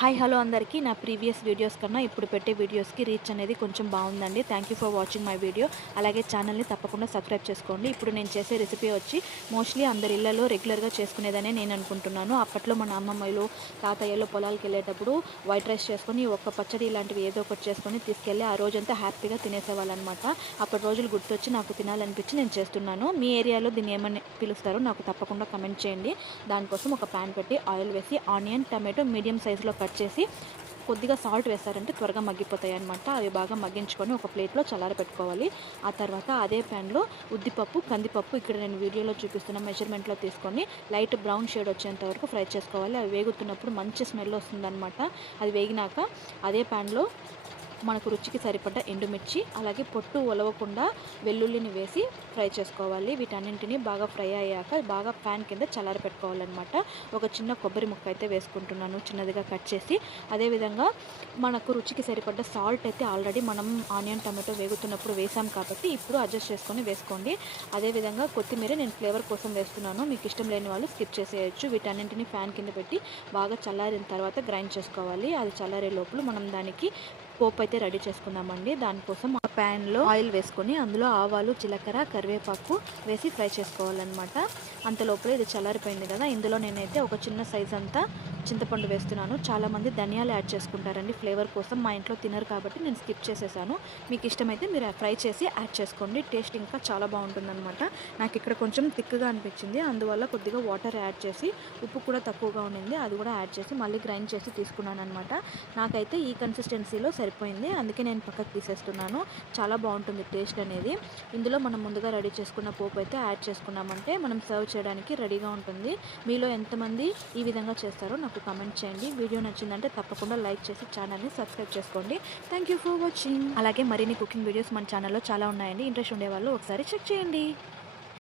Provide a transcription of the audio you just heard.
Hi hello అందరికీ. నా previous videos కన్నా ఇప్పుడు పెట్టే వీడియోస్కి రీచ్ అనేది కొంచెం బాగుందండి. Thank you for watching my video. అలాగే ఛానల్ని తప్పకుండా సబ్స్క్రైబ్ చేసుకోండి. ఇప్పుడు నేను చేసే రెసిపీ వచ్చి మోస్ట్లీ అందరి ఇళ్లలో రెగ్యులర్గా చేసుకునేదనే నేను అనుకుంటున్నాను. అప్పట్లో మన అమ్మమ్మలు తాతయ్యలు పొలాలకు వెళ్ళేటప్పుడు వైట్ రైస్ చేసుకొని ఒక్క పచ్చడి ఇలాంటివి ఏదో ఒకటి చేసుకొని తీసుకెళ్ళి ఆ రోజంతా హ్యాపీగా తినేసేవాళ్ళనమాట. అప్పటి రోజులు గుర్తొచ్చి నాకు తినాలనిపించి నేను చేస్తున్నాను. మీ ఏరియాలో దీన్ని ఏమని పిలుస్తారో నాకు తప్పకుండా కమెంట్ చేయండి. దానికోసం ఒక ప్యాన్ పెట్టి ఆయిల్ వేసి ఆనియన్ టమాటో మీడియం సైజులో కట్ చేసి కొద్దిగా సాల్ట్ వేస్తారంటే త్వరగా మగ్గిపోతాయి అనమాట. అవి బాగా మగ్గించుకొని ఒక ప్లేట్లో చల్లారబెట్టుకోవాలి. ఆ తర్వాత అదే ప్యాన్లో ఉద్దిపప్పు కందిపప్పు ఇక్కడ నేను వీడియోలో చూపిస్తున్న మెజర్మెంట్లో తీసుకొని లైట్ బ్రౌన్ షేడ్ వచ్చేంత వరకు ఫ్రై చేసుకోవాలి. అవి వేగుతున్నప్పుడు మంచి స్మెల్ వస్తుందన్నమాట. అది వేగినాక అదే ప్యాన్లో మనకు రుచికి సరిపడ్డ ఎండుమిర్చి అలాగే పొట్టు ఒలవకుండా వెల్లుల్లిని వేసి ఫ్రై చేసుకోవాలి. వీటన్నింటినీ బాగా ఫ్రై అయ్యాక బాగా ప్యాన్ కింద చల్లారి పెట్టుకోవాలన్నమాట. ఒక చిన్న కొబ్బరి ముక్క అయితే వేసుకుంటున్నాను చిన్నదిగా కట్ చేసి. అదేవిధంగా మనకు రుచికి సరిపడ్డ సాల్ట్ అయితే ఆల్రెడీ మనం ఆనియన్ టమాటో వేగుతున్నప్పుడు వేసాం కాబట్టి ఇప్పుడు అడ్జస్ట్ చేసుకొని వేసుకోండి. అదేవిధంగా కొత్తిమీర నేను ఫ్లేవర్ కోసం వేస్తున్నాను. మీకు ఇష్టం లేని వాళ్ళు స్కిప్ చేసేయచ్చు. వీటన్నింటినీ ఫ్యాన్ కింద పెట్టి బాగా చల్లారిన తర్వాత గ్రైండ్ చేసుకోవాలి. అది చల్లారే లోపల మనం దానికి పోపు అయితే రెడీ చేసుకుందామండి. దానికోసం ఆ ప్యాన్లో ఆయిల్ వేసుకొని అందులో ఆవాలు జీలకర్ర కరివేపాకు వేసి ఫ్రై చేసుకోవాలన్నమాట. అంత లోపల ఇది చల్లారిపోయింది కదా, ఇందులో నేనైతే ఒక చిన్న సైజ్ అంతా చింతపండు వేస్తున్నాను. చాలామంది ధనియాలు యాడ్ చేసుకుంటారండి ఫ్లేవర్ కోసం. మా ఇంట్లో తినరు కాబట్టి నేను స్కిప్ చేసేసాను. మీకు ఇష్టమైతే మీరు ఫ్రై చేసి యాడ్ చేసుకోండి. టేస్ట్ ఇంకా చాలా బాగుంటుందన్నమాట. నాకు ఇక్కడ కొంచెం థిక్గా అనిపించింది, అందువల్ల కొద్దిగా వాటర్ యాడ్ చేసి ఉప్పు కూడా తక్కువగా ఉండింది అది కూడా యాడ్ చేసి మళ్ళీ గ్రైండ్ చేసి తీసుకున్నాను అనమాట. నాకైతే ఈ కన్సిస్టెన్సీలో సరిపోయింది, అందుకే నేను పక్కకు తీసేస్తున్నాను. చాలా బాగుంటుంది టేస్ట్ అనేది. ఇందులో మనం ముందుగా రెడీ చేసుకున్న పోపు అయితే యాడ్ చేసుకున్నామంటే మనం సర్వ్ చేయడానికి రెడీగా ఉంటుంది. మీలో ఎంతమంది ఈ విధంగా చేస్తారో నాకు కామెంట్ చేయండి. వీడియో నచ్చిందంటే తప్పకుండా లైక్ చేసి ఛానల్ని సబ్స్క్రైబ్ చేసుకోండి. Thank you for watching. అలాగే మరిన్ని కుకింగ్ వీడియోస్ మన ఛానల్లో చాలా ఉన్నాయండి. ఇంట్రెస్ట్ ఉండేవాళ్ళు ఒకసారి చెక్ చేయండి.